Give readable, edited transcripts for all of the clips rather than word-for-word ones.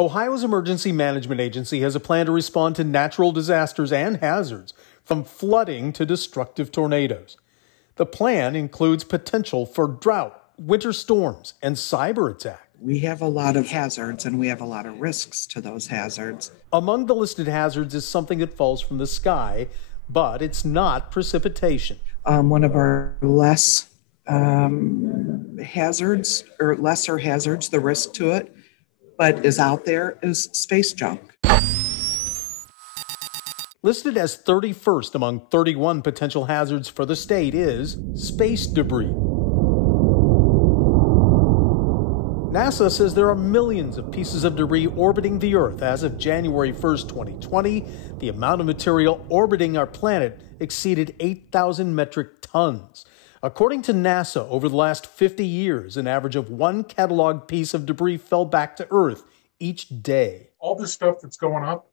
Ohio's Emergency Management Agency has a plan to respond to natural disasters and hazards, from flooding to destructive tornadoes. The plan includes potential for drought, winter storms, and cyber attack. We have a lot of hazards and we have a lot of risks to those hazards. Among the listed hazards is something that falls from the sky, but it's not precipitation. One of our less hazards, or lesser hazards, the risk to it, but is out there, is space junk. Listed as 31st among 31 potential hazards for the state is space debris. NASA says there are millions of pieces of debris orbiting the Earth. As of January 1st, 2020, the amount of material orbiting our planet exceeded 8,000 metric tons. According to NASA, over the last 50 years, an average of one cataloged piece of debris fell back to Earth each day. All this stuff that's going up,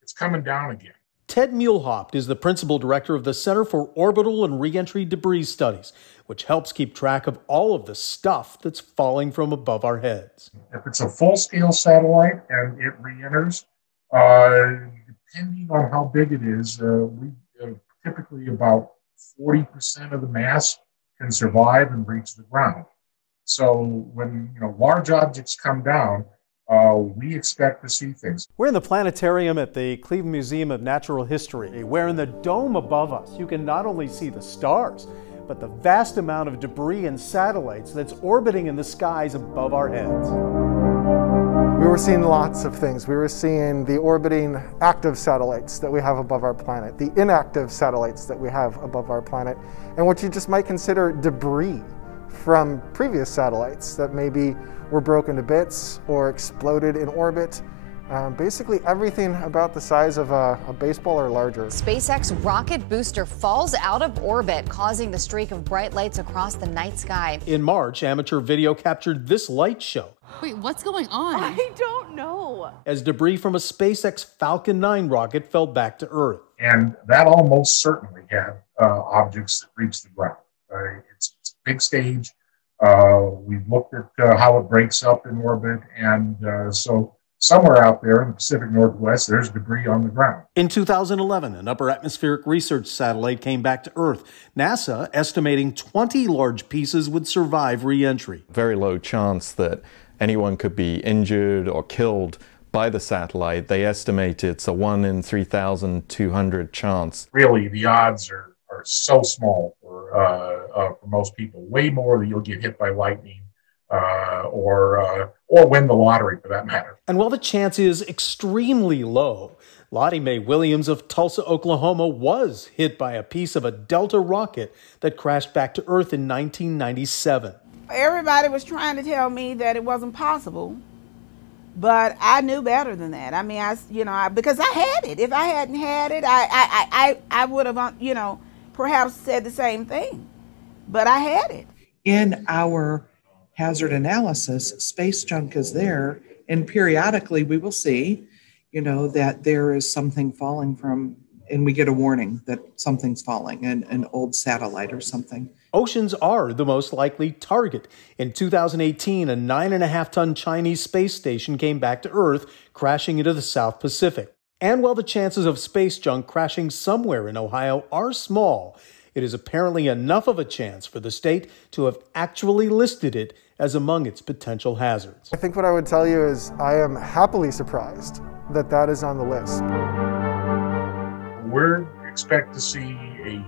it's coming down again. Ted Muehlhaupt is the principal director of the Center for Orbital and Reentry Debris Studies, which helps keep track of all of the stuff that's falling from above our heads. If it's a full-scale satellite and it re-enters, depending on how big it is, typically about 40% of the mass can survive and reach the ground. So when large objects come down, we expect to see things. We're in the planetarium at the Cleveland Museum of Natural History, where in the dome above us you can not only see the stars, but the vast amount of debris and satellites that's orbiting in the skies above our heads. We were seeing lots of things. We were seeing the orbiting active satellites that we have above our planet, the inactive satellites that we have above our planet, and what you just might consider debris from previous satellites that maybe were broken to bits or exploded in orbit. Basically everything about the size of a baseball or larger. SpaceX rocket booster falls out of orbit, causing the streak of bright lights across the night sky. In March, amateur video captured this light show. Wait, what's going on? I don't know. As debris from a SpaceX Falcon 9 rocket fell back to Earth. And that almost certainly had objects that reached the ground. It's a big stage. We've looked at how it breaks up in orbit, and so somewhere out there in the Pacific Northwest, there's debris on the ground. In 2011, an upper atmospheric research satellite came back to Earth. NASA estimating 20 large pieces would survive re-entry. Very low chance that anyone could be injured or killed by the satellite. They estimate it's a 1 in 3,200 chance. Really, the odds are so small for most people, way more than you'll get hit by lightning or win the lottery, for that matter. And while the chance is extremely low, Lottie Mae Williams of Tulsa, Oklahoma was hit by a piece of a Delta rocket that crashed back to Earth in 1997. Everybody was trying to tell me that it wasn't possible, but I knew better than that. I mean, because I had it. If I hadn't had it, I would have, perhaps said the same thing, but I had it. In our hazard analysis, space junk is there, and periodically we will see, that there is something falling from, and we get a warning that something's falling, an old satellite or something. Oceans are the most likely target. In 2018, a 9.5-ton Chinese space station came back to Earth, crashing into the South Pacific. And while the chances of space junk crashing somewhere in Ohio are small, it is apparently enough of a chance for the state to have actually listed it as among its potential hazards. I think what I would tell you is I am happily surprised that that is on the list. We expect to see a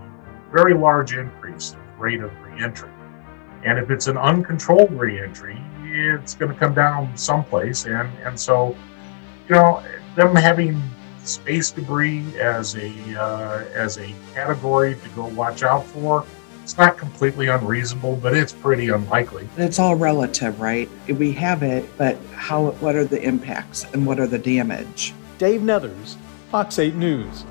very large increase in the rate of reentry. And if it's an uncontrolled reentry, it's going to come down someplace. And so, them having space debris as a category to go watch out for, it's not completely unreasonable, but it's pretty unlikely. It's all relative, right? We have it, but what are the impacts and what are the damage? Dave Nethers, Fox 8 News.